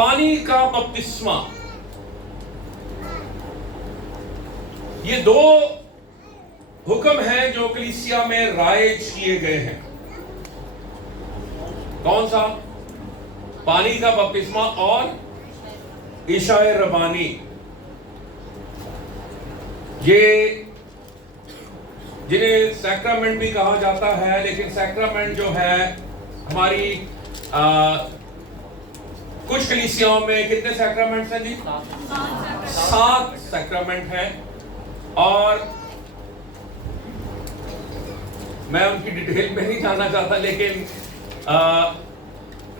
पानी का बपतिस्मा, ये दो हुक्म हैं जो कलीसिया में राइज किए गए हैं। कौन सा? पानी का बपतिस्मा और ईशाए रबानी। ये जिन्हें सैक्रामेंट भी कहा जाता है, लेकिन सैक्रामेंट जो है हमारी कुछ कलीसियाओं में कितने सैक्रामेंट्स हैं जी? 7 सैक्रामेंट हैं। और मैं उनकी डिटेल में नहीं जाना चाहता, लेकिन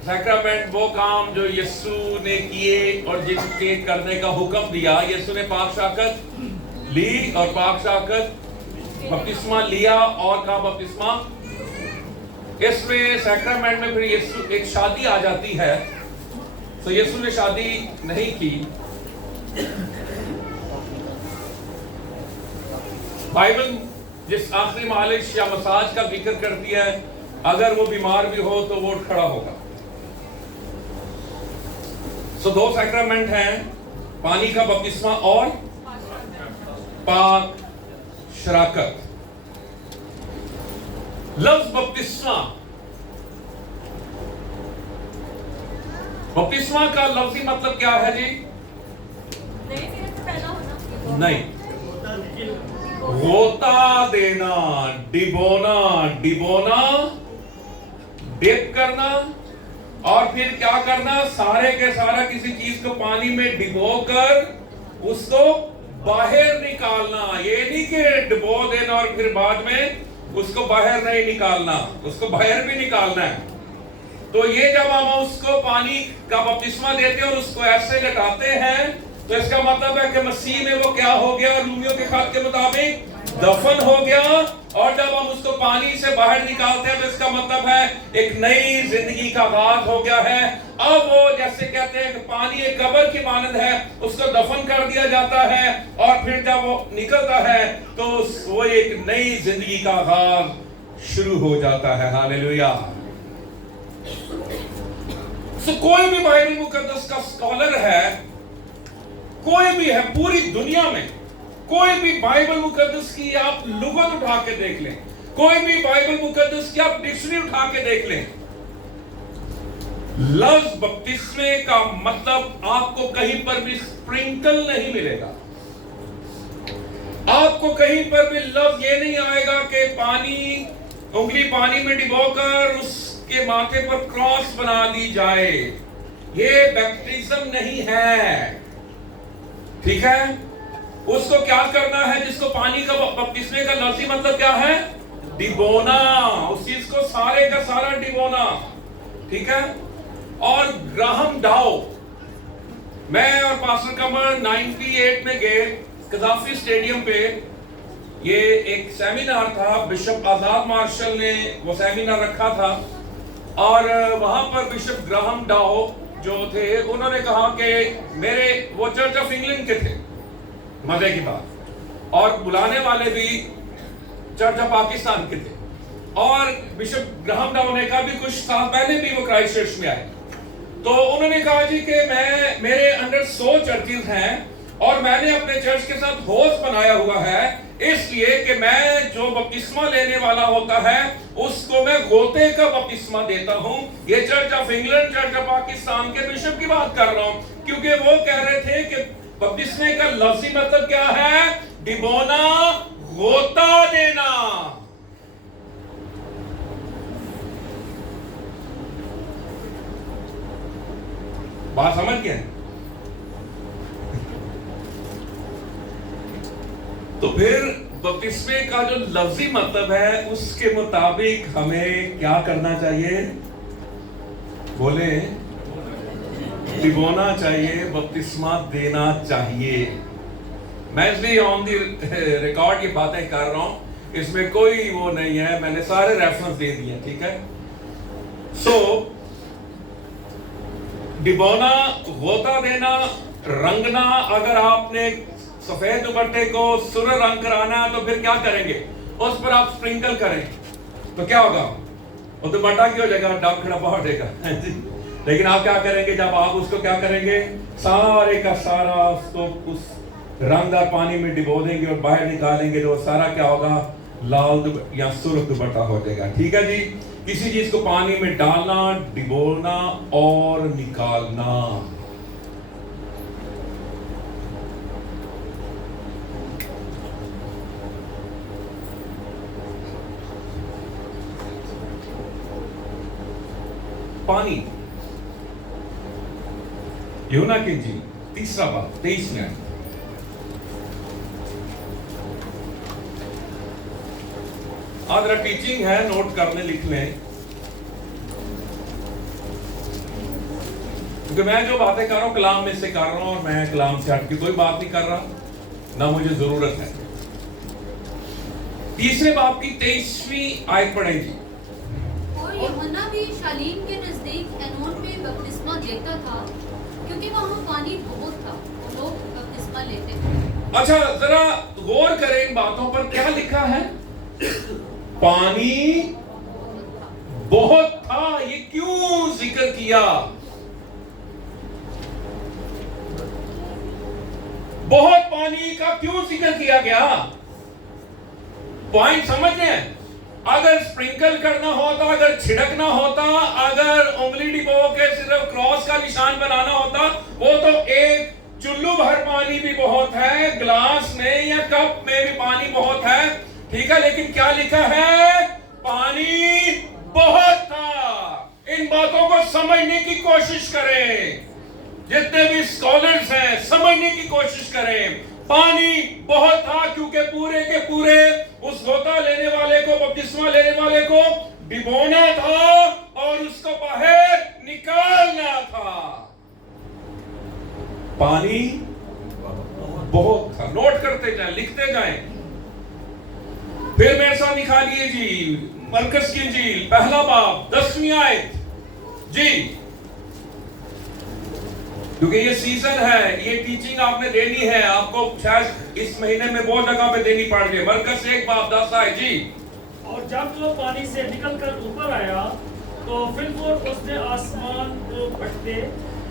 सैक्रामेंट वो काम जो यीशु ने किए और जिनके करने का हुक्म दिया। यीशु ने पाक शाकत ली और पाक शाकत बपतिस्मा लिया और का बपतिस्मा। इसमें सैक्रामेंट में फिर यीशु एक शादी आ जाती है। तो यीशु ने शादी नहीं की। बाइबल जिस आखिरी मालिश या मसाज का जिक्र करती है, अगर वो बीमार भी हो तो वो खड़ा होगा। सो 2 सैक्रामेंट हैं, पानी का बपतिस्मा और पाक शराकत। लफ्ज बपतिस्मा, बपतिस्मा का लफ्जी मतलब क्या है जी? नहीं, गोता देना, डिबोना, डिबोना, डिप करना और फिर क्या करना? सारे के सारा किसी चीज को पानी में डिबोकर उसको बाहर निकालना। ये नहीं कि डिबो देना और फिर बाद में उसको बाहर नहीं निकालना, उसको बाहर भी निकालना है। तो ये जब हम उसको पानी का बपतिस्मा देते हैं और उसको ऐसे लटाते हैं, तो इसका मतलब है कि मसीह में वो क्या हो गया? रोमियो के खत के मुताबिक दफन हो गया। और जब हम उसको पानी से बाहर निकालते हैं तो इसका मतलब है एक नई जिंदगी का आगाज हो गया है। अब वो जैसे कहते हैं कि पानी एक कब्र की मानंद है, उसको दफन कर दिया जाता है और फिर जब वो निकलता है तो वो एक नई जिंदगी का आगाज शुरू हो जाता है। हालेलुया। कोई भी बाइबल मुकद्दस का स्कॉलर है, कोई भी है पूरी दुनिया में, कोई भी बाइबल मुकद्दस की आप लुगत उठा के देख लें, कोई भी बाइबल मुकद्दस की आप डिक्शनरी उठा के देख लें, लफ्ज बपतिस्मे का मतलब आपको कहीं पर भी स्प्रिंकल नहीं मिलेगा। आपको कहीं पर भी लफ्ज ये नहीं आएगा कि पानी, उंगली पानी में डिबोकर उसके माथे पर क्रॉस बना दी जाए। ये बैप्टिज्म नहीं है, ठीक है। उसको क्या करना है? जिसको पानी का बपतिस्मे का लफ्जी मतलब क्या है? डिबोना, उस चीज को सारे का सारा डिबोना, ठीक है। और ग्राहम डाओ, मैं और पास्टर कमर 98 में गए कजाफी स्टेडियम पे। ये एक सेमिनार था, बिशप आजाद मार्शल ने वो सेमिनार रखा था और वहां पर बिशप ग्राहम डाओ जो थे, उन्होंने कहा कि मेरे, वो चर्च ऑफ इंग्लैंड के थे, मजे की बात, और बुलाने वाले भी चर्च ऑफ पाकिस्तान के थे। और बिशप ग्राहम डाओ ने कहा भी कुछ साल पहले भी वो क्राइस्ट चर्च में आए, तो उन्होंने कहा जी कि मेरे अंडर 100 चर्चेज हैं और मैंने अपने चर्च के साथ होस्ट बनाया हुआ है, इसलिए कि मैं जो बपतिस्मा लेने वाला होता है उसको मैं गोते का बपतिस्मा देता हूं। ये church of England, church of Pakistan के बिशप की बात कर रहा हूं, क्योंकि वो कह रहे थे कि बपतिस्मे का लफ्जी मतलब क्या है? डिबोना, गोता देना। बात समझ गए? तो फिर बपतिस्मे का जो लफ्जी मतलब है उसके मुताबिक हमें क्या करना चाहिए? बोले, डिबोना चाहिए, बपतिस्मा देना चाहिए। मैं इसलिए ऑन दी रिकॉर्ड ये बातें कर रहा हूं, इसमें कोई वो नहीं है, मैंने सारे रेफरेंस दे दिए, ठीक है। सो डिबोना, गोता देना, रंगना। अगर आपने सफेद दुपट्टे को सुर्ख रंग कराना है तो फिर क्या करेंगे? उस पर आप स्प्रिंकल करें तो क्या होगा? वो दुपट्टा क्या हो जाएगा? डब खड़ा हो जाएगा। लेकिन आप क्या करेंगे जब आप उसको क्या करेंगे, सारे का सारा उसको उस रंगदार पानी में डिबो देंगे और बाहर निकालेंगे, तो सारा क्या होगा, लाल या सुर्ख दुपट्टा हो जाएगा। ठीक है जी। किसी चीज को पानी में डालना, डिबोना और निकालना। पानी, यूना के जी तीसरा बात 23 में अगर टीचिंग है, नोट करने लिख लें, क्योंकि मैं जो बातें कर रहा हूं कलाम में से कर रहा हूं और मैं कलाम से हट के कोई बात नहीं कर रहा, ना मुझे जरूरत है। तीसरे बाप की 23वीं आयत पढ़ेंगी। और यूहन्ना भी शालीम के नजदीक एनोन में बपतिस्मा देता था, क्योंकि वहां पानी बहुत था, लोग बपतिस्मा लेते थे। अच्छा, जरा गौर करें इन बातों पर, क्या लिखा है? पानी बहुत था। ये क्यों जिक्र किया? बहुत पानी का क्यों जिक्र किया गया? पॉइंट समझ लें। अगर स्प्रिंकल करना होता, अगर छिड़कना होता, अगर उंगली डिबो के सिर्फ क्रॉस का निशान बनाना होता, वो तो एक चुल्लू भर पानी भी बहुत है, ग्लास में या कप में भी पानी बहुत है, ठीक है। लेकिन क्या लिखा है? पानी बहुत था। इन बातों को समझने की कोशिश करें, जितने भी स्कॉलर्स हैं समझने की कोशिश करें। पानी बहुत था क्योंकि पूरे के पूरे उस गोता लेने वाले को, बपतिस्मा लेने वाले को डिबोना था और उसको बाहर निकालना था। पानी बहुत था। नोट करते जाएं, लिखते जाएं। फिर मेरे साथ निकालिए जी मरकस की इंजील पहला बाब 10वीं आयत जी, क्योंकि ये सीजन है, ये टीचिंग आपने देनी है, आपको शायद इस महीने में बहुत जगह पे देनी पड़ रही है। मरकस 1 बाब 10 आयत जी। और जब वो पानी से निकलकर ऊपर आया तो फिर वो उसने आसमान को फटते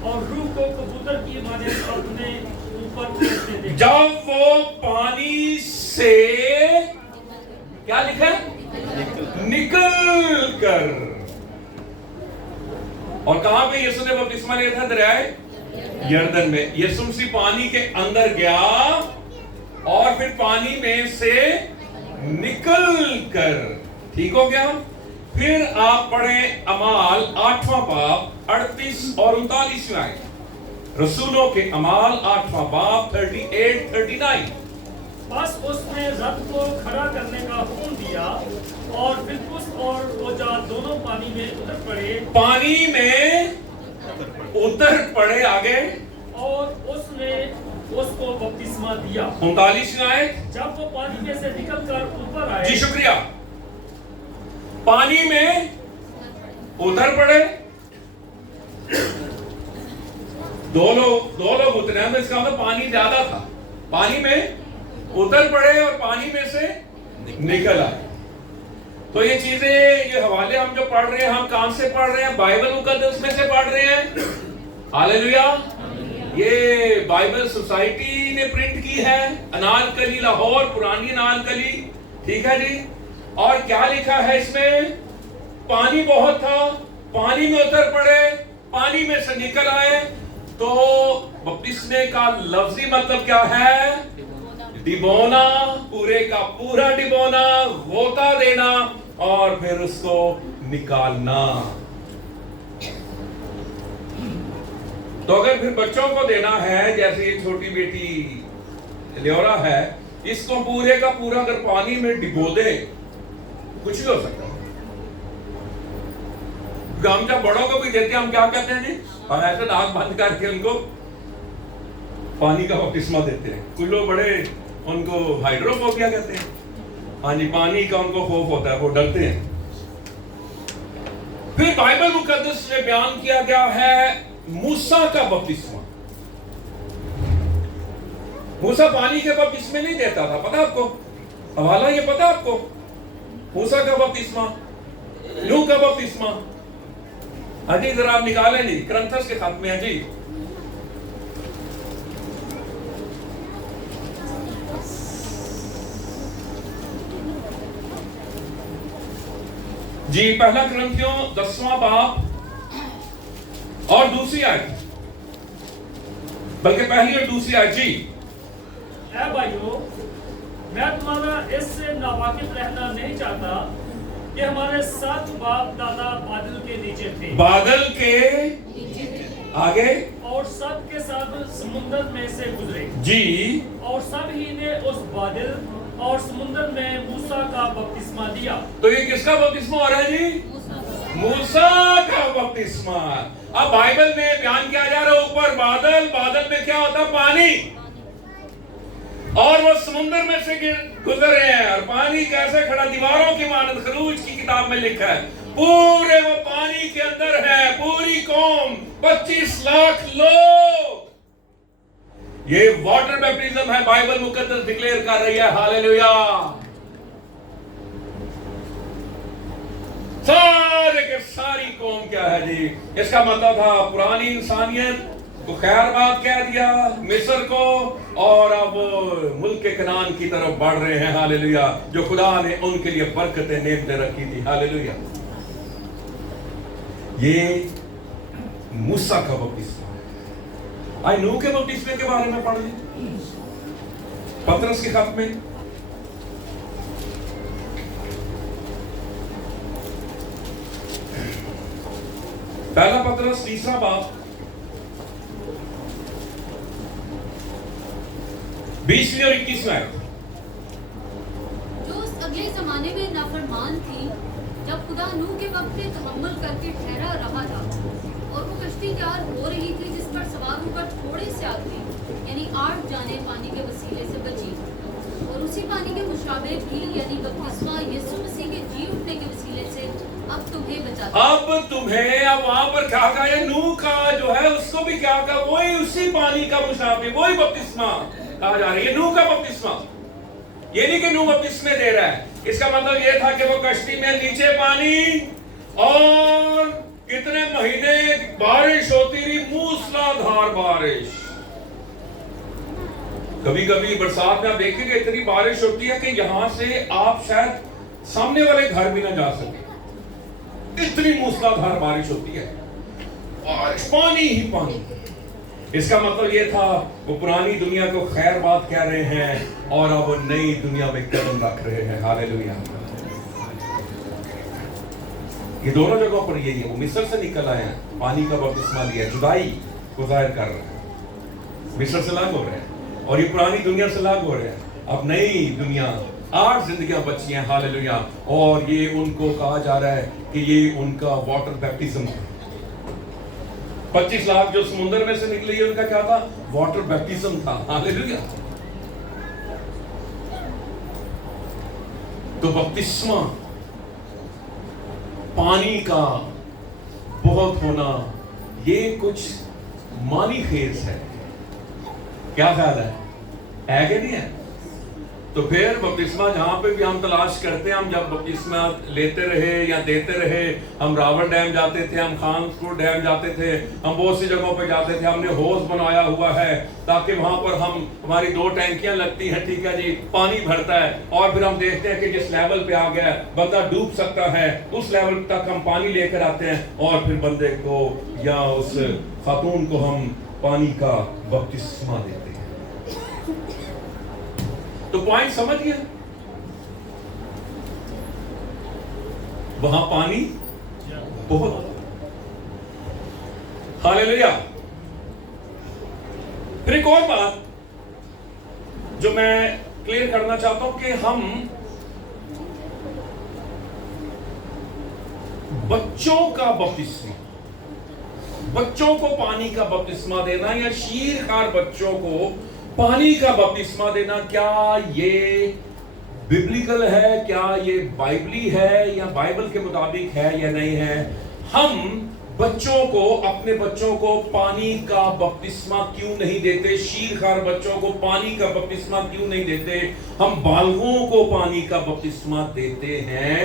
और रूह को कबूतर की माने अपने ऊपर उड़ते देखा। जब वो पानी से क्या लिखा? निकल कर। और कहां पे यीशु ने बपतिस्मा लिया था? दरियाए यरदन में। यीशु मसीह पानी के अंदर गया और फिर पानी में से निकल कर, ठीक हो गया। फिर आप पढ़े अमाल 8वां बाब 38 और 39 में आए। रसूलों के अमाल 8वां बाब 38-39। बस उसने रथ को खड़ा करने का हुक्म दिया और फिलिप्पुस और ओजा दोनों पानी में उतर पड़े। पानी में उतर पड़े। आगे और उसने उसको बपतिस्मा दिया। 39 में आए। जब वो पानी में से निकलकर ऊपर आए। जी शुक्रिया। पानी में उतर पड़े। दो लोग उतरे हैं, तो इसका मतलब पानी ज्यादा था। पानी में उतर पड़े और पानी में से निकल आए। तो ये चीजें, ये हवाले हम जो पढ़ रहे हैं, हम कहां से पढ़ रहे हैं? बाइबल मुकद्दस में से पढ़ रहे हैं। हालेलुया। ये बाइबल सोसाइटी ने प्रिंट की है, अनारकली लाहौर, पुरानी अनारकली, ठीक है जी। और क्या लिखा है इसमें? पानी बहुत था, पानी में उतर पड़े, पानी में से निकल आए। तो बपतिस्मे का लफ्जी मतलब क्या है? डिबोना, पूरे का पूरा डिबोना, गोता देना और फिर उसको निकालना। तो अगर फिर बच्चों को देना है, जैसे ये छोटी बेटी लियोरा है, इसको पूरे का पूरा अगर पानी में डिबो दे, कुछ भी हो सकता है। हम जब बड़ों को भी देते हैं, हम क्या कहते हैं जी? हम ऐसे नाक बंद करके उनको पानी का बपतिस्मा देते हैं। कुछ लोग बड़े उनको हाइड्रोफोबिया कहते हैं। हाँ जी, पानी का उनको खौफ होता है, वो डरते हैं। फिर बाइबल मुकद्दस में बयान किया गया है मूसा का बपतिस्मा। मूसा पानी के बपतिस्मे नहीं देता था, पता आपको? हवाला ये पता आपको? मूसा का बपतिस्मा, नूह का बपतिस्मा, अजी जरा आप निकालें जी, क्रंथस के खत में है जी। जी पहला क्रंथियों 10वां बाब और दूसरी आयत, बल्कि पहली और दूसरी आयत जी। ऐ भाइयों, मैं तुम्हारा इससे नावाकिफ रहना नहीं चाहता कि हमारे 7 बाप दादा बादल के नीचे थे, बादल के आगे और सब के सब समुद्र में से गुजरे जी, और सब ही ने उस बादल और समुद्र में मूसा का बपतिस्मा दिया। तो ये किसका बपतिस्मा हो रहा है जी? मूसा का बपतिस्मा। अब बाइबल में बयान किया जा रहा है ऊपर बादल, बादल में क्या होता है? पानी, और वो समुद्र में से गुजर रहे हैं, और पानी कैसे खड़ा? दीवारों की मानद। खरूज की किताब में लिखा है पूरे वो पानी के अंदर है, पूरी कौम 25 लाख लोग। ये वाटर बैप्टिज्म है, बाइबल मुकद्दस डिक्लेयर कर रही है। हालेलुया। सारे के सारी कौम क्या है जी? इसका मतलब था पुरानी इंसानियत को खैर बात कह दिया मिस्र को, और अब मुल्क के कनान की तरफ बढ़ रहे हैं। हालेलुया। जो खुदा ने उनके लिए बरकतें नेमतें रखी थी। हालेलुया। ये मूसा का बपतिस्मा। आई नूह के बपतिस्मे के बारे में पढ़ ली पतरस के खत में। पहला पतरस 3 बाब 20वीं और 21वीं आयत। जो उस अगले जमाने में नाफरमान थी, जब खुदा नूह के वक्त पे तहम्मुल करके ठहरा रहा था, और वो कश्ती तैयार हो रही थी जिस पर सवार होकर थोड़े से आदमी यानी 8 जाने पानी के वसीले से बची, और उसी पानी के मुशाबे भी यानी बपतिस्मा यीशु मसीह के जी उठने के वसीले से अब तुम्हें बचाता। अब तुम्हें, अब वहां पर क्या कहा है? नूह का जो है उसको भी क्या कहा? वही उसी पानी का मुशाबे, वही बपतिस्मा कहा जा रहा है। ये नूह का बपतिस्मा, ये नहीं कि नूह बपतिस्मे दे रहा है। इसका मतलब ये था कि वो कश्ती में नीचे पानी, और कितने महीने बारिश होती रही, मूसलाधार बारिश। कभी कभी बरसात में आप देखेंगे इतनी बारिश होती है कि यहां से आप शायद सामने वाले घर भी ना जा सके, इतनी मूसलाधार बारिश होती है, और पानी ही पानी। इसका मतलब ये था वो पुरानी दुनिया को खैर बात कह रहे हैं, और अब वो नई दुनिया में कदम रख रहे हैं। हालेलुया। ये दोनों जगहों पर यही है। वो मिस्र से निकल आए हैं, पानी का बपतिस्मा लिया, जुदाई को जाहिर कर रहे हैं, मिस्र से अलग हो रहे हैं, और ये पुरानी दुनिया से अलग हो रहे हैं। अब नई दुनिया, 8 जिंदगियां बची हैं। हालेलुया। और ये उनको कहा जा रहा है कि ये उनका वाटर बैप्टिज्म है। 25 लाख जो समुद्र में से निकले, ये उनका क्या था? वाटर बैप्टिज्म था। हालेलुया। तो बपतिस्मा, पानी का बहुत होना, ये कुछ मानी खेज है। क्या ख्याल है कि नहीं है? तो फिर बपतिस्मा जहां पे भी हम तलाश करते हैं, हम जब बपतिस्मा लेते रहे या देते रहे, हम रावण डैम जाते थे, हम खानपुर डैम जाते थे, हम बहुत सी जगहों पे जाते थे। हमने होज बनाया हुआ है ताकि वहां पर हमारी 2 टैंकियां लगती हैं, ठीक है जी, पानी भरता है, और फिर हम देखते हैं कि जिस लेवल पे आ गया बंदा डूब सकता है, उस लेवल तक हम पानी लेकर आते हैं, और फिर बंदे को या उस खातून को हम पानी का बपतिस्मा देते हैं। तो पॉइंट समझ गया? वहां पानी बहुत। हालेलुया। फिर एक और बात जो मैं क्लियर करना चाहता हूं कि हम बच्चों का बपतिस्मा, बच्चों को पानी का बपतिस्मा देना, या शीरखार बच्चों को पानी का बपतिस्मा देना, क्या ये बिब्लिकल है? क्या ये बाइबली है, या बाइबल के मुताबिक है या नहीं है? हम बच्चों को, अपने बच्चों को पानी का बपतिस्मा क्यों नहीं देते? शीरखार बच्चों को पानी का बपतिस्मा क्यों नहीं देते? हम बालगों को पानी का बपतिस्मा देते हैं।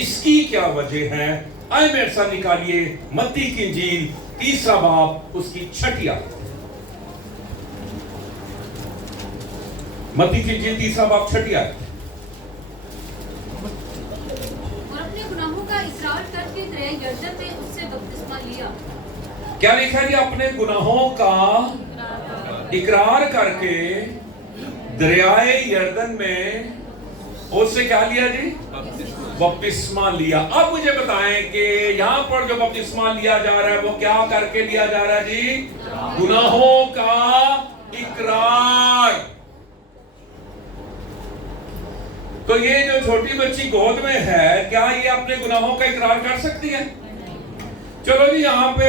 इसकी क्या वजह है? आए मेरे साथ निकालिए मत्ती की इंजील 3 बाब उसकी 6 आयत। मत्ती की इंजील 3 बाब 6 आयत। और अपने गुनाहों का इकरार करके दरिया यरदन में उससे बपतिस्मा लिया। क्या लिखा है जी? अपने गुनाहों का इकरार करके दरियाए यरदन में उससे क्या लिया जी? बपतिस्मा लिया। अब मुझे बताएं कि यहां पर जो बपतिस्मा लिया जा रहा है वो क्या करके लिया जा रहा है जी? गुनाहों का इकरार। तो ये जो छोटी बच्ची गोद में है, क्या ये अपने गुनाहों का इकरार कर सकती है? चलो जी, यहां पे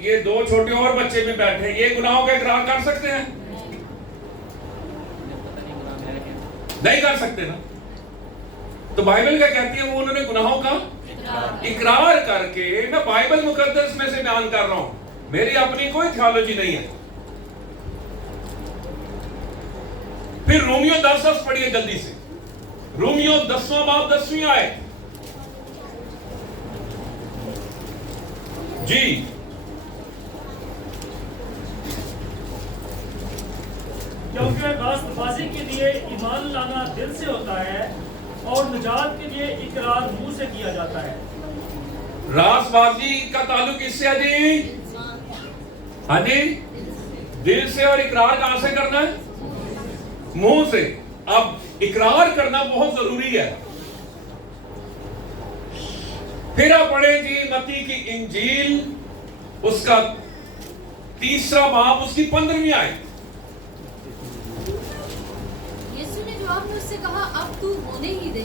ये 2 छोटे और बच्चे भी बैठे हैं, ये गुनाहों का इकरार कर सकते हैं? नहीं कर सकते ना। तो बाइबल क्या कहती है? वो उन्होंने गुनाहों का इकरार करके, मैं बाइबल मुकद्दस में से बयान कर रहा हूं, मेरी अपनी कोई थियोलॉजी नहीं है। फिर रोमियो 10 पढ़िए जल्दी से। रोमियो 10वां बाब 10वीं आयत जी। क्योंकि रास्तबाजी के लिए ईमान लाना दिल से होता है और निजात के लिए इकरार मुंह से किया जाता है। रास्तबाजी का ताल्लुक किससे है जी? हाँ जी, दिल से। और इकरार कहां से करना है? मुंह से। अब इकरार करना बहुत जरूरी है। फिर आप पढ़े जी मत्ती की इंजील उसका 3 बाब उसकी 15वीं आयत। यीशु ने जवाब में उससे कहा, अब तू होने ही दे,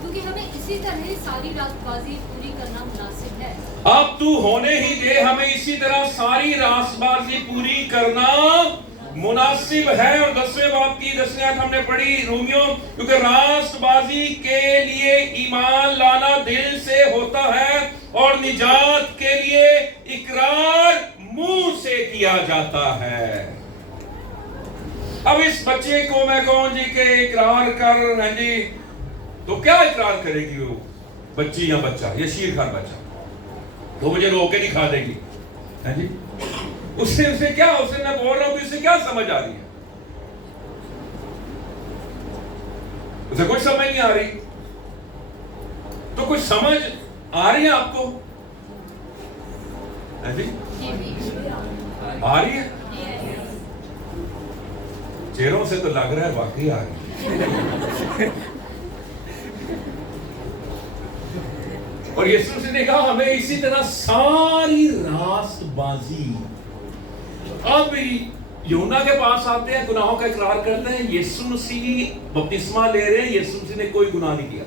क्योंकि हमें इसी तरह सारी रास्तबाजी पूरी करना मुनासिब है। अब तू होने ही दे, हमें इसी तरह सारी रास्तबाजी पूरी करना मुनासिब है। और 10वें बाब की 10वीं आयत हमने पढ़ी रोमियो, क्योंकि रास्तबाजी के लिए ईमान लाना दिल से होता है और निजात के लिए इकरार मुंह से किया जाता है। अब इस बच्चे को मैं कहूं जी के इकरार कर, है जी, तो क्या इकरार करेगी वो बच्ची या बच्चा, ये शीर खान बच्चा? तो मुझे रोके दिखा देगी, है जी। उससे क्या, उससे मैं बोल रहा हूं, उससे क्या समझ आ रही है? उसे कुछ समझ नहीं आ रही। तो कुछ समझ आ रही है आपको? है जी, आ रही है? चेहरों से तो लग रहा है वाकई आ रही है। और यीशु मसीह ने कहा हमें इसी तरह सारी रास्तबाजी। अब यूहन्ना के पास आते हैं, गुनाहों का इकरार करते हैं, यीशु मसीह बपतिस्मा ले रहे हैं, यीशु मसीह ने कोई गुनाह नहीं किया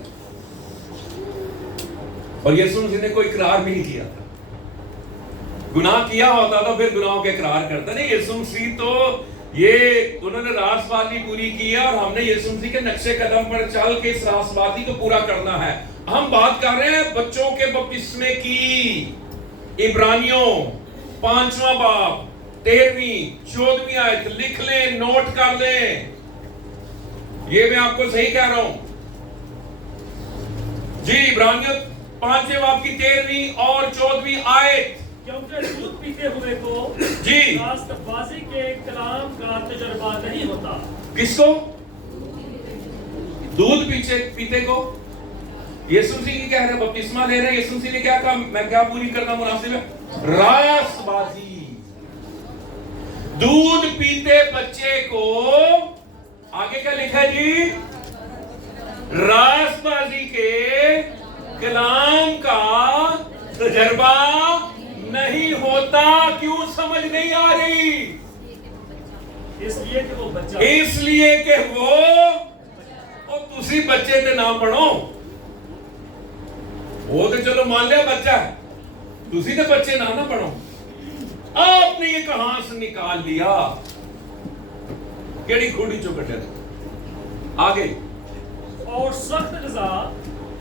और यीशु मसीह ने कोई इकरार भी नहीं किया था। गुनाह किया होता तो फिर गुनाहों का इकरार करता नहीं। यीशु मसीह तो ये उन्होंने रास्तबाजी पूरी की है और हमने यीशु मसीह के नक्शे कदम पर चल के इस रास्तबाजी को पूरा करना है। हम बात कर रहे हैं बच्चों के बपतिस्मे की। इब्रानियों 5वां बाब 13वीं 14वीं आयत लिख लें, नोट कर लें। ये मैं आपको सही कह रहा हूं जी। इब्रानियों 5वें बाब की 13वीं और 14वीं आयत। क्योंकि दूध पीते हुए को जी रास्तबाजी के कलाम का तजुर्बा नहीं होता। किसको? दूध पीते को। यीशु मसीह की कह रहे हैं, बपतिस्मा ले रहे हैं। यीशु मसीह ने क्या कहा? मैं क्या पूरी करना मुनासिब है? रास्तबाजी। दूध पीते बच्चे को आगे क्या लिखा है जी? रास्तबाजी के कलाम का तजुर्बा नहीं होता। क्यों समझ नहीं आ रही? इसलिए कि वो बच्चा, इसलिए कि वो और तुसी बच्चे ते ना पढ़ो। वो तो चलो मान लिया बच्चा है, तुसी तो बच्चे ना पढ़ो। आपने ये कहां से निकाल लिया? केड़ी खूड़ी चो कटे आगे। और सख्त सजा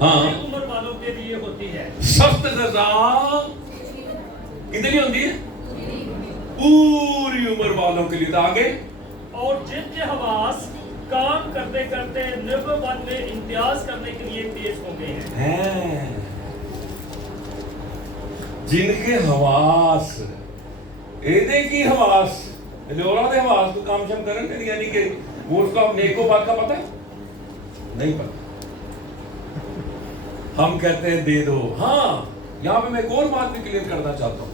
उम्र वालों के लिए होती है। सख्त सजा कितनी होती है? पूरी उम्र वालों के लिए। तो आगे, और जिनके हवास काम करते करते निबुवत में इम्तियाज करने के लिए तेज हो गए हैं। जिनके हवास ਇਹਦੇ ਕੀ हवास लोरा दे हवास को काम शम करन नहीं, यानी कि वो उसका नेको बात का पता है नहीं पता। हम कहते हैं दे दो। हाँ, यहां पे मैं एक और बात भी क्लियर करना चाहता हूं।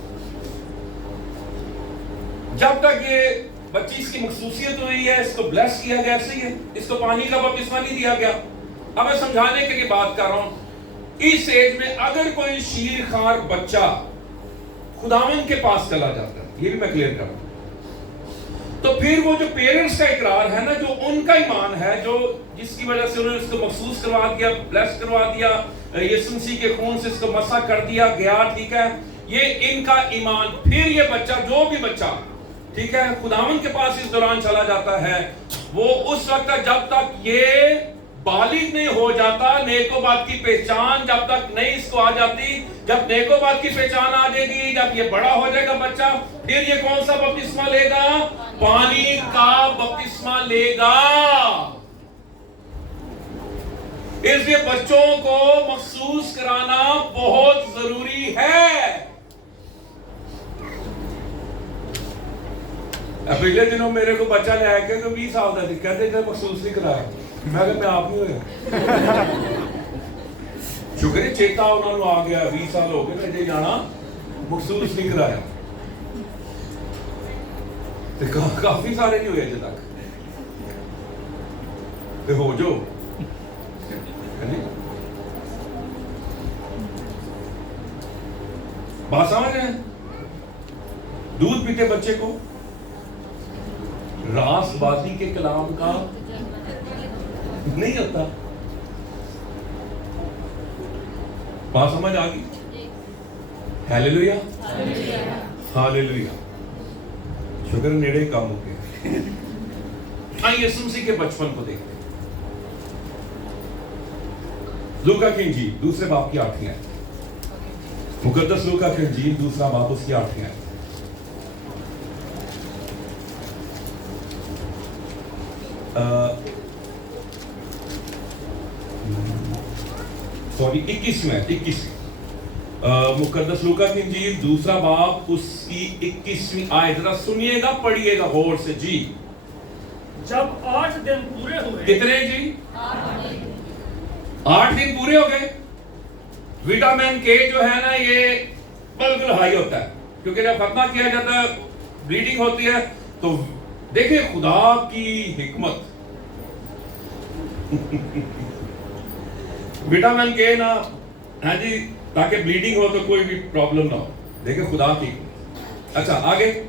जब तक ये बच्ची इसकी मखसूसियत हुई है, इसको ब्लेस किया गया, ऐसे ही है, इसको पानी का बपतिस्मा नहीं दिया गया। अब मैं समझाने के लिए बात कर रहा हूं। इस एज में अगर कोई शीरखार बच्चा खुदावंद के पास चला जाता है, ये भी मैं क्लियर कर रहा हूं, तो फिर वो जो पेरेंट्स का इकरार है ना, जो उनका ईमान है, जो जिसकी वजह से उन्होंने इसको मखसूस करवा दिया, ब्लेस करवा दिया, यीशु मसीह के खून से इसको मसा कर दिया गया, ठीक है, ये इनका ईमान, फिर ये बच्चा, जो भी बच्चा, ठीक है, खुदावंद के पास इस दौरान चला जाता है, वो उस वक्त तक, जब तक ये बालिग नहीं हो जाता, नेकोबात की पहचान जब तक नहीं इसको आ जाती, जब नेकोबात की पहचान आ जाएगी, जब ये बड़ा हो जाएगा बच्चा, फिर ये कौन सा बपतिस्मा लेगा? पानी का बपतिस्मा लेगा। इसलिए बच्चों को महसूस कराना बहुत जरूरी है। पिछले दिनों मेरे को बच्चा ले आया कि 20 साल का थी, कहते थे महसूस नहीं कराया। मैं आप नहीं होया। शुक्र है चेता उन्होंने आ गया, 20 साल हो गए अजे जाना महसूस नहीं कराया। तो काफी सारे नहीं हुए अजे तक, तो हो जो बात समझ रहे हैं? दूध पीते बच्चे को रासबाजी के कलाम का नहीं होता। बात समझ आ गई? हालेलुया, हालेलुया, शुक्र नेड़े काम हो गया। आइए यीशु मसीह के बचपन को देखते हैं। लूका की इंजील दूसरे बाप की 8वीं आयत, मुकद्दस लूका की इंजील दूसरा बाप उसकी 8वीं आयत। सॉरी 21 मुकद्दस लूका की इंजील दूसरा बाप उसकी 21वीं आयत, जरा सुनिएगा, पढ़िएगा गौर से जी। जब 8 दिन पूरे हुए। कितने जी? 8 दिन पूरे हो गए। विटामिन के जो है ना, ये बिल्कुल हाई होता है, क्योंकि जब खतना किया जाता है, ब्लीडिंग होती है, तो देखिए खुदा की हिकमत। विटामिन के ना, हाँ जी, ताकि ब्लीडिंग हो तो कोई भी प्रॉब्लम ना हो। देखिए खुदा की। अच्छा आगे।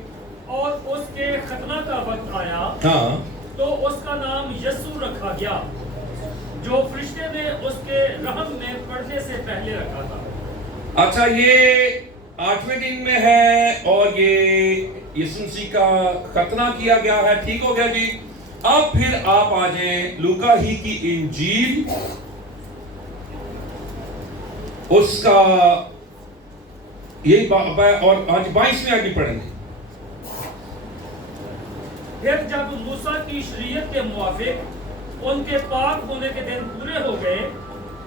और उसके खतना का वक्त आया, हाँ, तो उसका नाम यीशु रखा गया, जो फरिश्ते ने उसके रहम में पड़ने से पहले रखा था। अच्छा, ये 8वें दिन में है और ये यीशु मसीह का खतना किया गया है, ठीक हो गया जी। अब फिर आप आ जाएं लूका ही की इंजील, उसका यही और आज 22वें आगे पढ़ेंगे। फिर जब मूसा की शरीयत के मुताबिक उनके पाक होने के दिन पूरे हो गए,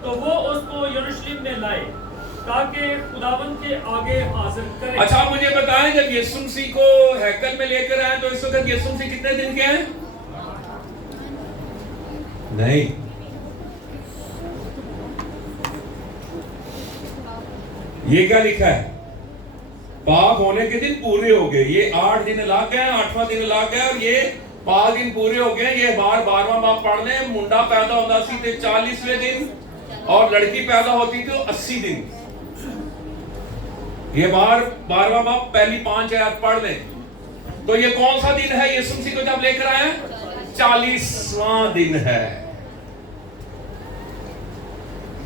तो वो उसको यरूशलेम में लाए ताकि खुदावंद के आगे हाजिर करें। अच्छा, आप मुझे बताएं, जब यीशु मसीह को हैकल में लेकर आए तो इस वक्त यीशु मसीह कितने दिन के हैं? नहीं, ये क्या लिखा है? पाक होने के दिन पूरे हो गए। ये 8 दिन लग गए, 8वां दिन लग गया और ये 5 दिन पूरे हो गए। ये बार 12वां बाप पढ़ लें। मुंडा पैदा होता सी थे 40वें दिन और लड़की पैदा होती थी 80 दिन। ये बार 12वां बाप पहली 5 आयत पढ़ लें। तो ये कौन सा दिन है यीशु मसीह को जब लेकर आए? 40वां दिन है।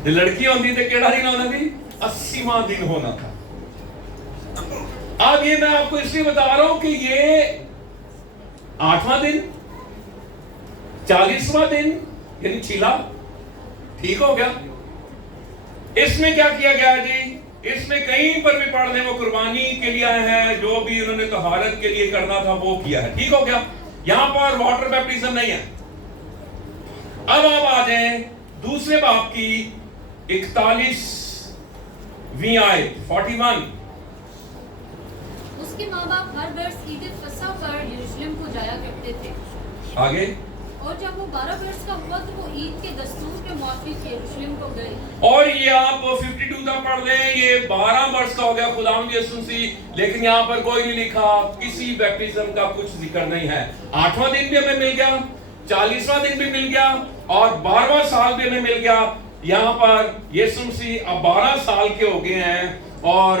लड़की होती थी केड़ा दिन होना थी? 80वां दिन होना था। अब ये मैं आपको इसलिए बता रहा हूं कि ये 8वां दिन, 40वां दिन यानी छिला, ठीक हो गया। इसमें क्या किया गया जी? इसमें कहीं पर भी पढ़ लें, वो कुर्बानी के लिए आए हैं, जो भी उन्होंने तहारत के लिए करना था वो किया है, ठीक हो गया। यहां पर वाटर बैप्टिज्म नहीं है। अब आप आ जाएं दूसरे बाप की 41वीं आयत, 41। उसके माँ बाप हर वर्ष ईद फसह पर यरूशलेम को जाया करते थे आगे, और जब वो 12 वर्ष का हुआ तो वो ईद के दस्तूर के मुताबिक यरूशलेम को गए। और ये आप 52 तक पढ़ लें, ये 12 वर्ष का हो गया खुदावंद यीशु मसीह, लेकिन यहाँ पर कोई नहीं लिखा, किसी बैप्टिज्म का कुछ जिक्र नहीं है। 8वां दिन भी हमें मिल गया, 40वां दिन भी मिल गया, और 12वां साल भी हमें मिल गया। यहाँ पर यीशु मसीह अब 12 साल के हो गए हैं, और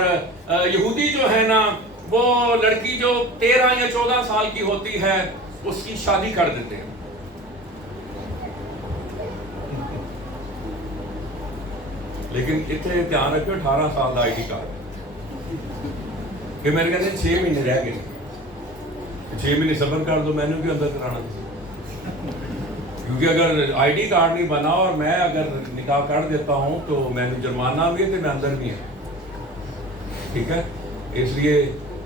यहूदी जो है ना, वो लड़की जो 13 या 14 साल की होती है उसकी शादी कर देते हैं। लेकिन इतने ध्यान रखियो 18 साल का आईडी कार्ड, कि मेरे कहते 6 महीने रह गए, 6 महीने सब्र कर दो, मैंने भी अंदर कराना, क्योंकि अगर आईडी कार्ड नहीं बना और मैं अगर निकाह कर देता हूं तो मैंने जुर्माना भी है तो मैं अंदर भी है, ठीक है। इसलिए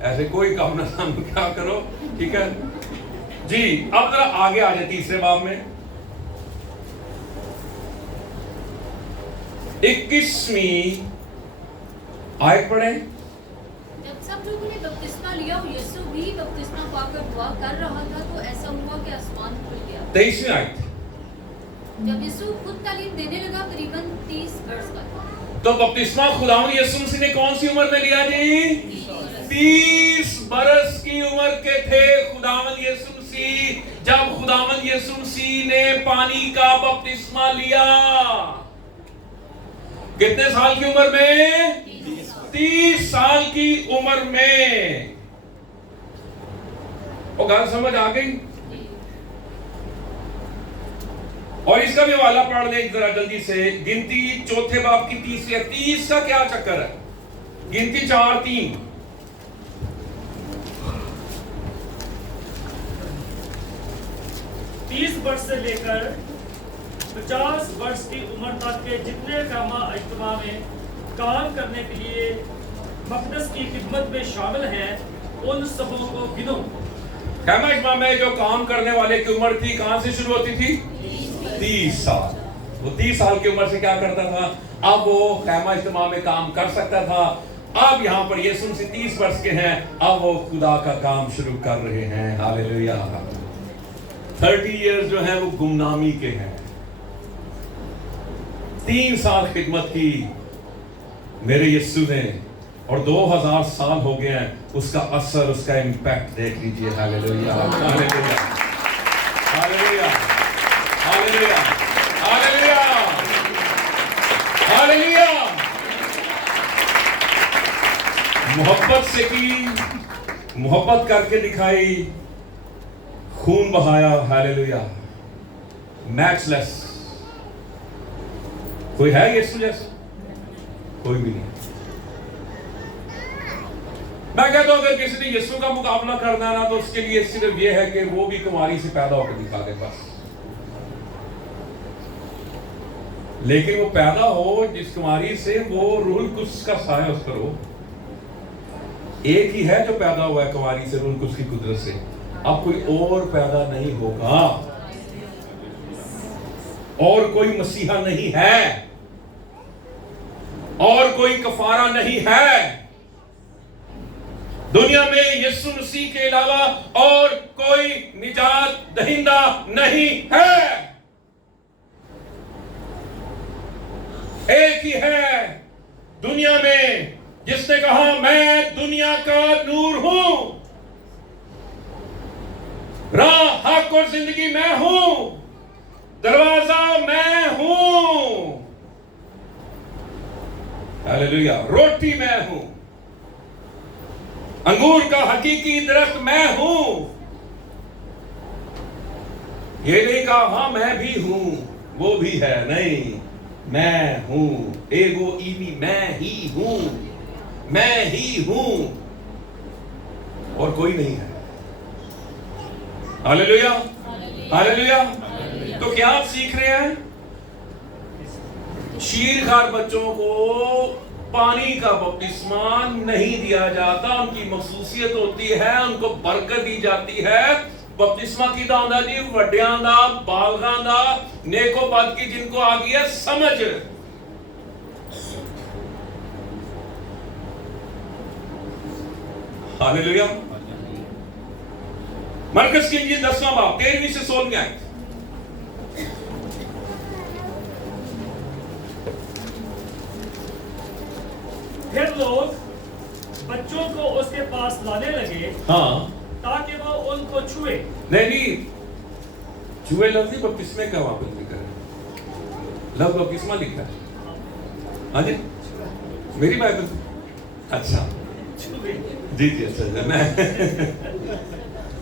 ऐसे कोई काम ना क्या करो, ठीक है जी। अब जरा आगे आ जाए तीसरे बाब में, 21वीं आयत पढ़े। जब सब लोगों ने बपतिस्मा लिया और यीशु भी बपतिस्मा पाकर दुआ कर रहा था तो ऐसा हुआ कि आसमान खुल गया। 23वीं आयत, जब यीशु खुद तालीम देने लगा करीबन 30 वर्ष का था। तो बपतिस्मा खुदावंद यीशु मसीह ने कौन सी उम्र में लिया जी? 30 बरस की उम्र के थे खुदावंद यीशु मसीह, जब खुदावंद यीशु मसीह ने पानी का बपतिस्मा लिया। कितने साल की उम्र में? 30 साल की उम्र में। वो गल समझ आ गई? और इसका भी हवाला पढ़ ले जरा जल्दी से, गिनती 4 बाब की 30 का क्या चक्कर है? गिनती 4:3। 30 वर्ष से लेकर 50 वर्ष की उम्र तक के जितने कामा इज्तिमा में काम करने के लिए मक़दस की खिदमत में शामिल हैं, उन सबों को गिनो। कहमा इज्तिमा में जो काम करने वाले की उम्र थी, कहां से शुरू होती थी? 30 साल। वो 30 साल की उम्र से क्या करता था? अब वो कहमा इज्तिमा में काम कर सकता था। अब यहाँ पर यीशु मसीह 30 वर्ष के हैं, अब वो खुदा का काम शुरू कर रहे हैं। हालेलुया। 30 इयर्स जो है वो गुमनामी के हैं। 3 साल खिदमत की मेरे यीशु ने, और 2000 साल हो गए हैं, उसका असर, उसका इंपैक्ट देख लीजिए। Hallelujah, hallelujah, hallelujah, hallelujah, hallelujah, hallelujah. मोहब्बत से की, मोहब्बत करके दिखाई, खून बहाया। Hallelujah, matchless. कोई है यीशु जैसा? कोई भी नहीं। मैं कहता हूं अगर किसी ने यीशु का मुकाबला करना ना, तो उसके लिए सिर्फ यह है कि वो भी कुमारी से पैदा होकर दिखा दे बस। लेकिन वो पैदा हो जिस कुमारी से, वो रूल कुछ का साया उस पर हो। एक ही है जो पैदा हुआ है कुमारी से, रूल कुछ की कुदरत से। अब कोई और पैदा नहीं होगा, और कोई मसीहा नहीं है, और कोई कफारा नहीं है दुनिया में। यीशु मसीह के अलावा और कोई निजात दहिंदा नहीं है। एक ही है दुनिया में जिसने कहा मैं दुनिया का नूर हूं, राह, हक और जिंदगी मैं हूं, दरवाजा मैं हूं। हालेलुया। रोटी मैं हूं, अंगूर का हकीकी दरख्त मैं हूं। ये नहीं कहा हाँ मैं भी हूं, वो भी है, नहीं, मैं हूं। एगो ईमी, मैं ही हूं, मैं ही हूं, और कोई नहीं है। Hallelujah, hallelujah. तो क्या आप सीख रहे हैं? शीरखार बच्चों को पानी का बपतिस्मा नहीं दिया जाता, उनकी मखसूसियत होती है, उनको बरकत दी जाती है। बपतिस्मा कीदा होंदा जी वड्डियां दा, बालगां दा, नेको बद की जिनको आ गई है समझ। हालेलुया। मरकस की इंजील 10वां बाब 13वीं से 16वीं आयत। फिर लोग बच्चों को उसके पास लाने लगे हाँ, ताकि वो उनको छुए। नहीं, छुए लफ्ज़ बपतिस्मे का वहां पर लिखा है, लफ्ज़ बपतिस्मा लिखा है। हाँ जी, मेरी बाइबल। अच्छा जी जी, अच्छा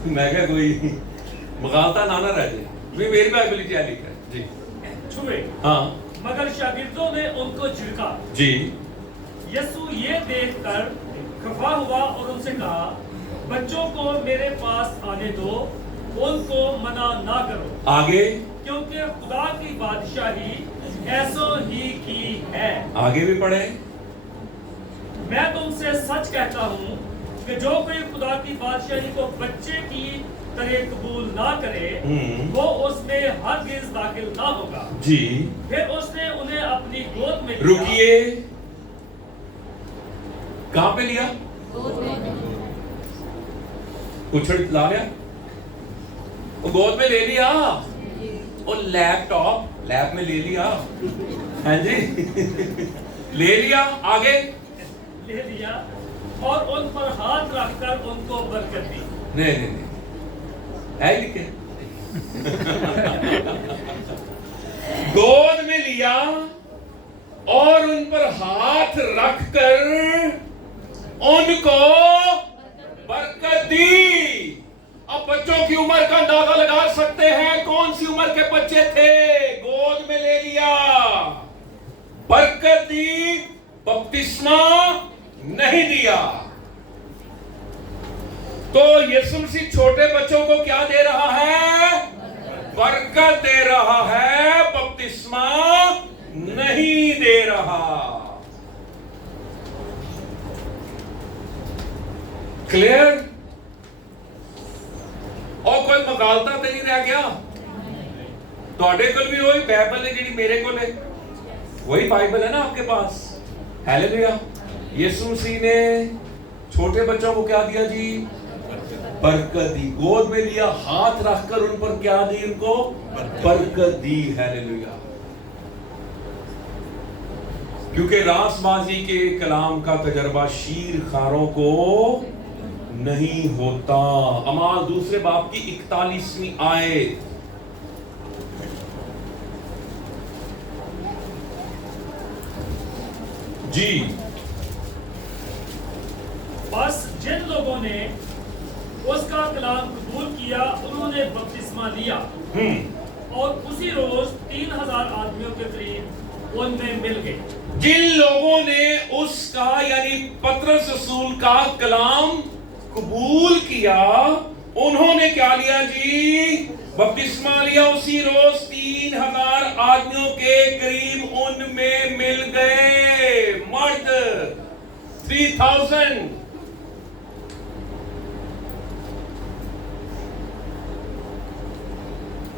मैं क्या कोई मुगालता ना रह जाए, मेरी बाइबल ही क्या लिखा है जी। छुए। हाँ मगर शागिर्दों ने उनको झिड़का। जी। यीशु ये देखकर खफा हुआ और उनसे कहा, बच्चों को मेरे पास आने दो, उनको मना ना करो, आगे क्योंकि खुदा की बादशाही ऐसो ही की है। आगे भी पढ़े। मैं तुमसे सच कहता हूँ कि जो कोई खुदा की बादशाही को बच्चे की तरह कबूल ना करे, वो उसमें हरगिज़ दाखिल ना होगा। जी। फिर उसने उन्हें अपनी गोद में लिया। रुकिए, कहां पे लिया? उछड़ ला लिया, वो गोद में ले लिया, और लैपटॉप लैब में ले लिया। हाँ जी ले लिया। आगे ले लिया और उन पर हाथ रखकर उनको बरकत दी। नहीं है लिखे गोद में लिया और उन पर हाथ रखकर उनको बरकत दी। अब बच्चों की उम्र का अंदाजा लगा सकते हैं, कौन सी उम्र के बच्चे थे? गोद में ले लिया, बरकत दी, बपतिस्मा नहीं दिया। तो यीशु मसीह छोटे बच्चों को क्या दे रहा है? बरकत दे रहा है, बपतिस्मा नहीं दे रहा। क्लियर? और कोई मुगालता तो नहीं रह गया? ਤੁਹਾਡੇ ਕੋਲ भी वही बाइबल है जी मेरे को है, वही बाइबल है ना आपके पास। हालेलुया। यीशु मसीह ने छोटे बच्चों को क्या दिया जी? बरकत दी। गोद में लिया, हाथ रखकर उन पर क्या दी? उनको बरकत दी। हालेलुया। क्योंकि रासबाजी के कलाम का तजर्बा शीर खारों को नहीं होता। अमाल दूसरे बाब की 41वीं आयत। जी। बस जिन लोगों ने उसका कलाम कबूल किया, उन्होंने बपतिस्मा लिया और उसी रोज 3000 आदमियों के करीब उनमें मिल गए। जिन लोगों ने उसका यानी पतरस रसूल का कलाम कबूल किया, उन्होंने क्या लिया जी? बपतिस्मा लिया। उसी रोज 3000 आदमियों के करीब उनमें मिल गए। मर्द 3000।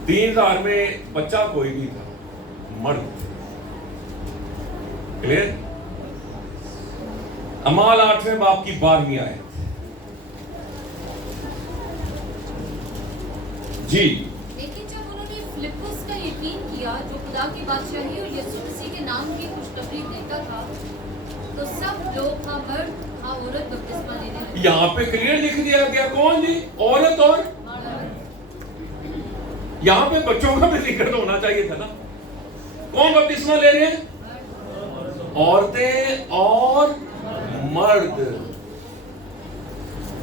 तीन 3000 में बच्चा कोई नहीं था, मर्द। क्लियर? अमाल 8वें बाब की 12वीं आयत। जी। लेकिन जब उन्होंने फिलिप्पुस का यकीन किया, जो खुदा की बादशाही और यीशु मसीह के नाम की खुशखबरी देता था, तो सब लोग हाँ मर्द हाँ औरत बपतिस्मा लेने लगे। यहाँ पे क्लियर लिख दिया गया कौन जी? औरत और यहाँ पे बच्चों का भी जिक्र तो होना चाहिए था ना। कौन बपतिस्मा ले रहे हैं? औरतें और मर्द।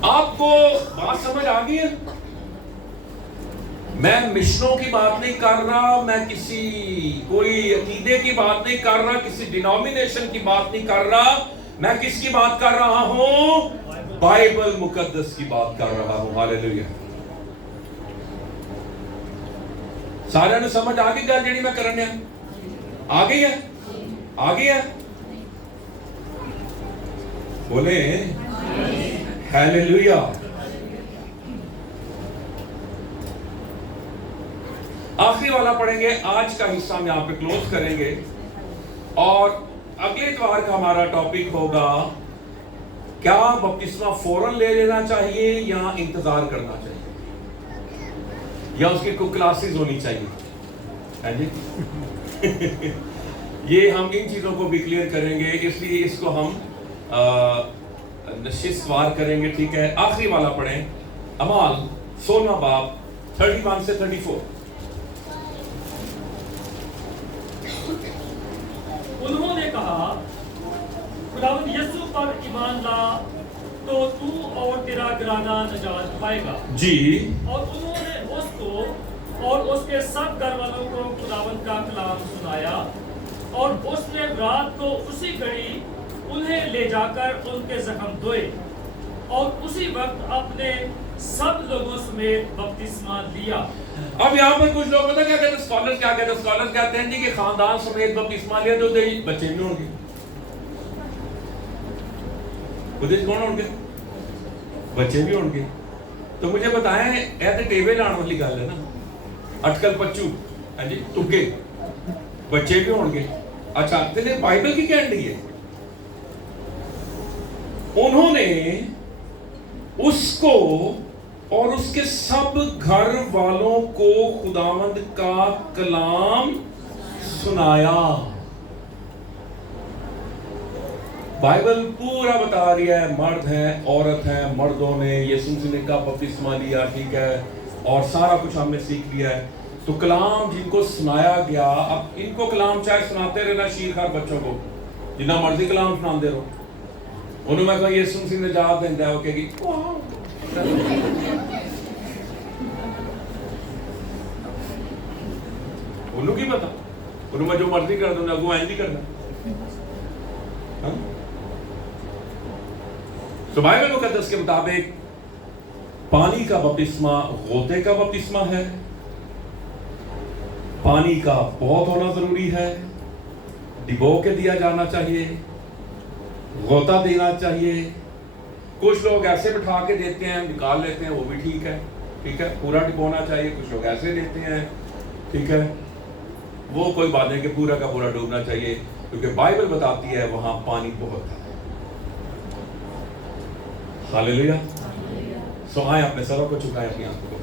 आपको बात समझ आ गई है? मैं मिशनों की बात नहीं कर रहा, मैं किसी कोई अकीदे की बात नहीं कर रहा, किसी डिनोमिनेशन की बात नहीं कर रहा। मैं किसकी बात कर रहा हूं? बाइबल मुकद्दस की बात कर रहा हूं। हालेलुया। सारे ने समझ आ गई गल जी मैं करने आ गई है? आ गई है? बोले हालेलुया। आखिरी वाला पढ़ेंगे, आज का हिस्सा हम यहां पे क्लोज करेंगे और अगले इतवार का हमारा टॉपिक होगा क्या बपतिस्मा फौरन ले लेना चाहिए या इंतजार करना चाहिए, या उसकी कुछ क्लासेस होनी चाहिए? है जी? ये हम इन चीजों को भी क्लियर करेंगे, इसलिए इसको हम नशिस्वार करेंगे। ठीक है, आखिरी वाला पढ़ें, अमाल 16वां बाब 31 से 34। उन्होंने कहा, खुदावंद यीशु पर ईमान ला तो तू और तेरा घराना निजात पाएगा जी। और उन्होंने उसको और उसके सब घर वालों को खुदावंद का कलाम सुनाया, और उसने रात को उसी घड़ी उन्हें ले जाकर उनके जख्म धोए, और उसी वक्त अपने सब लोगों समेत बपतिस्मा लिया। अब यहाँ पर कुछ लोग पता क्या कहते हैं, स्कॉलर्स क्या कहते हैं? स्कॉलर्स कहते हैं जी कि खानदान समेत बपतिस्मा लिया तो बच्चे भी होंगे, उद्देश्य कौन होंगे? बच्चे भी होंगे। तो मुझे बताएं, ऐसे टेबल लाने वाली गल है ना, अटकल पच्चू है जी, तुक्के, बच्चे भी होंगे। अच्छा, तो बाइबल की कह रही है, उन्होंने उसको और उसके सब घर वालों को खुदावंद का कलाम सुनाया। बाइबल पूरा बता रही है, मर्द है, औरत है, मर्दों ने यीशु मसीह का बपतिस्मा लिया, ठीक है, और सारा कुछ हमने सीख लिया है। तो कलाम जिनको सुनाया गया, अब इनको कलाम चाहे सुनाते रहना शीरखार बच्चों को, जितना मर्जी कलाम सुनाते रहो, उन्होंने मैं कहा यीशु मसीह ने जात देता है, वो कहेगी उन्होंने की पता, उन्होंने जो मर्जी कर दो, अगुआ इंज ही करना। तो बाइबल मुकद्दस के मुताबिक पानी का बपतिस्मा गोते का बपतिस्मा है। पानी का बहुत होना जरूरी है, डिबो के दिया जाना चाहिए, गोता देना चाहिए। कुछ लोग ऐसे बिठा के देते हैं, निकाल लेते हैं, वो भी ठीक है, ठीक है, पूरा डिबोना चाहिए। कुछ लोग ऐसे देते हैं, ठीक है, वो कोई बात नहीं कि पूरा का पूरा डूबना चाहिए, क्योंकि बाइबल बताती है वहां पानी बहुत है। हालेलुया। सो आए अपने सरों को झुकाएं, अपनी आंखों को